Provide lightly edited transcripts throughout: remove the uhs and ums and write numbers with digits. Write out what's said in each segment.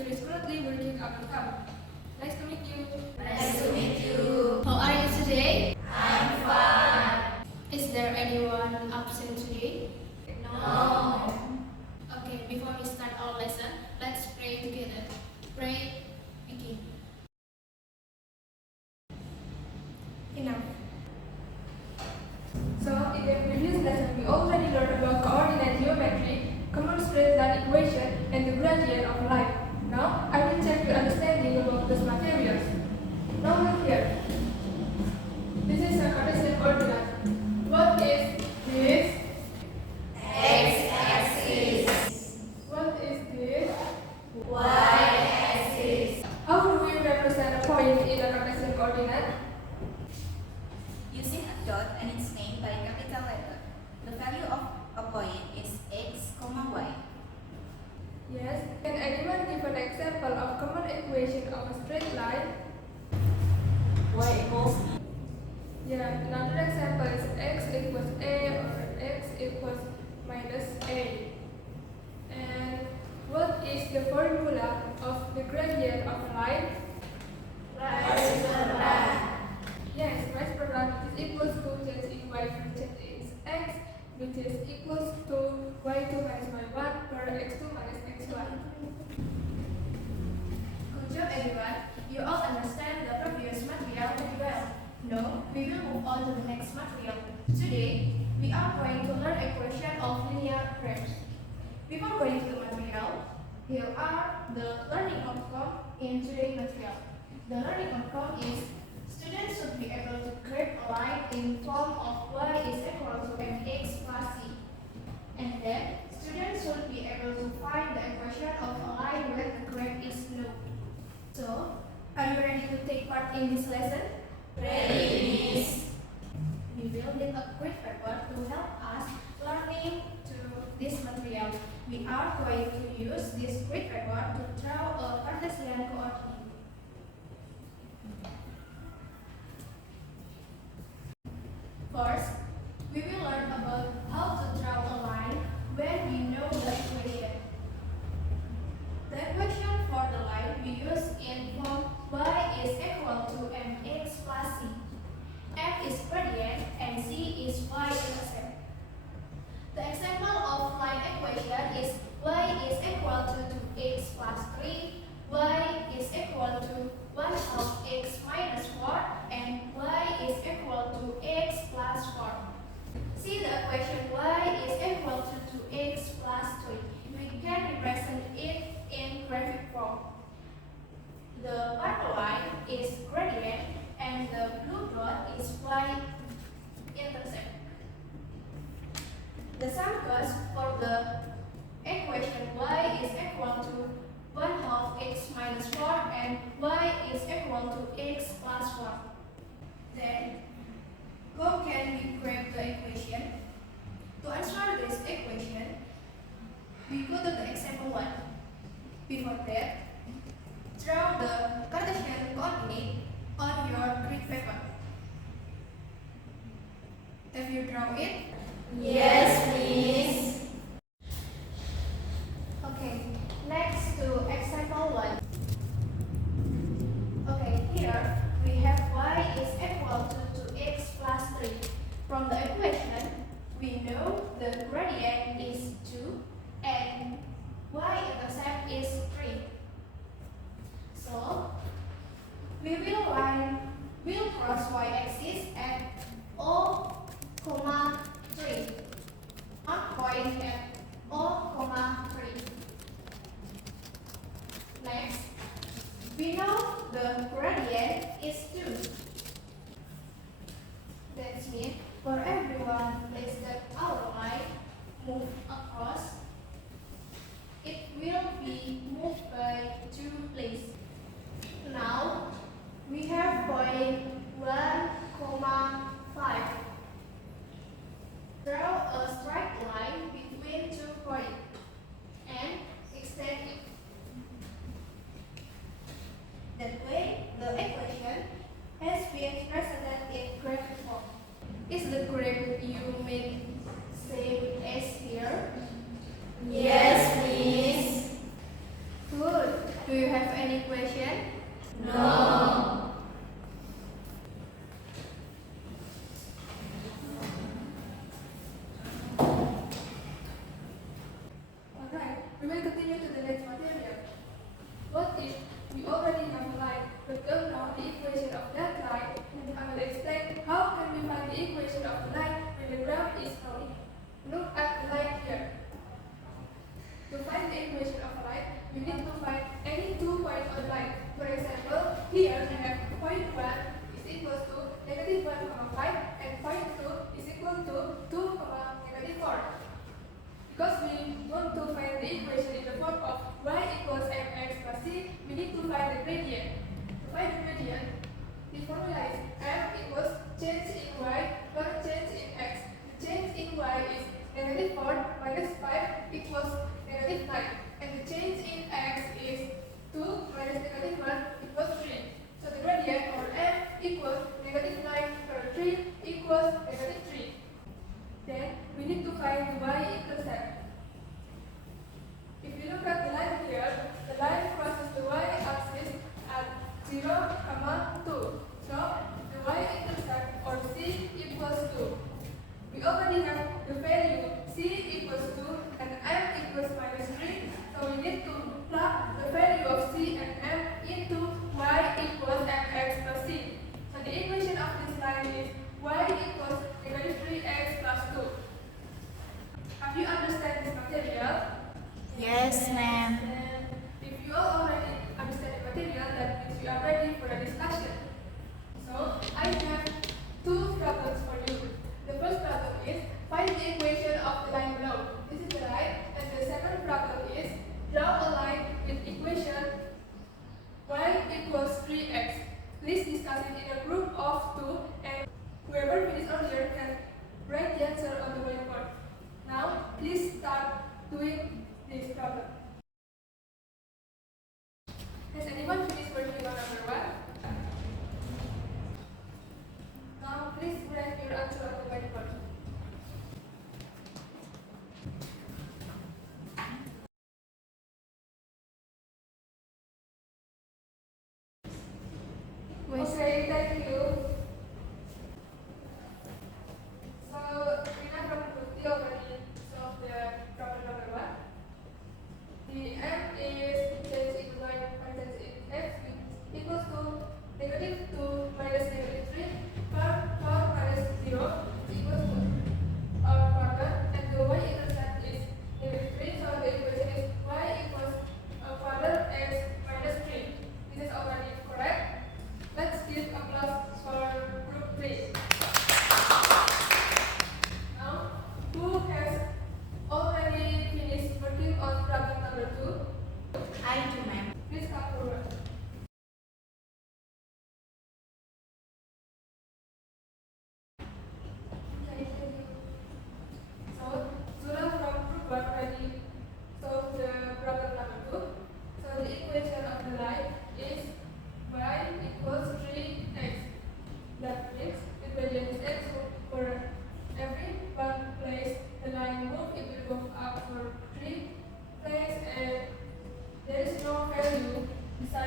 teacher is currently working on the farm. Nice to meet you. Nice to meet you. How are you today? I'm fine. Is there anyone absent today? No. Okay, before we start our lesson, let's pray together. Pray, begin. Enough. So, in the previous lesson, we already learned about coordinate geometry, common straight line equation, and the gradient of light. Now, I will check your understanding about those materials. Now look here. This is a Cartesian coordinate. What is this? X-axis. What is this? Y-axis. How do we represent a point in a Cartesian coordinate? Using a dot and its name by capital letter. The value of a point is x, y. Yes. Can anyone give an example of common equation of a straight line? Y equals Yeah, another example is x equals a or x equals minus a. And what is the formula of the gradient of a line? Yes, rise per run is equals to change in y per change in x, which is equals to y2 minus y1 per x2 minus x1. Good job, everyone. You all understand the previous material very well. Now, we will move on to the next material. Today, we are going to learn equation of linear ramps. Before going to the material, here are the learning outcome in today's material. The learning outcome is students should be able to graph a line in form of y is equal to mx plus c. And then, students should be able to find the equation of a line when the graph is known. So, are you ready to take part in this lesson? Ready, Miss. We will need a grid paper to help us learning to this material. We are going to use this grid paper to draw a Cartesian coordinate. First, we will learn about how to draw a line when we know the equation. The equation for the line we use in form y is equal to mx plus c. M is gradient and c is y-intercept. The example of line equation is y is equal to 2x plus 3, y is equal to 1 half x minus 4, and y is equal to x plus 4. See the equation y is equal to 2x plus 3. We can represent it in graphic form. The purple line is gradient and the blue dot is y-intercept. The sum goes for the equation y is equal to 1 half x minus 4 and y is equal to x plus 1. Then, how can we graph the equation? To answer this equation, we go to the example 1. Before that, draw the Cartesian coordinate on your grid paper. Have you drawn it? Yes, Miss. Okay, next to example 1. Okay, here we have y is equal to 2x plus 3. From the equation, we know the gradient is 2 and y-intercept is 3. So, will cross y-axis at O, 3. Mark point at O, 3. Next, we know the gradient is 2. That means for everyone place that our line move across, it will be moved by 2 places. Now, we have point 1, 5. Draw a straight line between 2 points and extend it. That way, the equation has been presented in graphic form. Is the graph you mean same as here? Yes, Miss. Good. Do you have any question? No. Alright, we will continue to the next material. What if we already have a line, but don't know the equation of that line? And I will explain how can we find the equation of the line when the graph is flowing. Look at the line here. To find the equation of a line, we need to find any 2 points on the line. For example, here we have point 1 is equals to negative 1,5 and point 2 is equal to 2, negative 4. Because we want to find the equation in the form of y equals mx plus c, we need to find the gradient. To find the gradient, the formula is m equals change in y per change in x. The change in y is negative 4 minus 5 equals negative 9. And the change in x is 2 minus negative 1 equals 3. So the gradient or m equals negative 9 per 3 equals negative 3. Then we need to find the y-intercept. If you look at the line here, the line crosses the y-axis at 0, 2. So the y-intercept or c equals 2. We already have the value c equals 2 and m equals minus 3. So we need to plug the value of c and m into y equals mx plus c. So the equation of this line is y equals negative 3x plus 2. Have you understand this material? Yes, ma'am. And if you all already understand the material, that means you are ready for a discussion. So I have 2 problems for you. The first problem is find the equation of the line below. This is the line, and the second problem is draw a line with equation y equals 3x. Please discuss it in a group of 2, and whoever finishes earlier can write the answer on the whiteboard. Now, please start doing this problem. Has anyone finished working on number 1? Now, please write your answer on the whiteboard. Okay, thank you. So, Rina from Putih already solved the problem number 1. The m is change in y per change in x equals to negative 2 minus negative 3 per 4 minus 0 equals to our quarter, and the y-intercept is negative 3, so the equation is y equals a quarter x minus 3. This is already correct. Let's give applause for group 3. Now, who has already finished working on problem number 2? I do, ma'am. Please come forward. Okay, thank you. So, Zula from group 1 already solved the problem number 2. So, the equation of the line is y equals 3x. That means the gradient is x for every 1 place the line move, it will go up for 3 place, and there is no value beside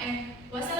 and wassalamu.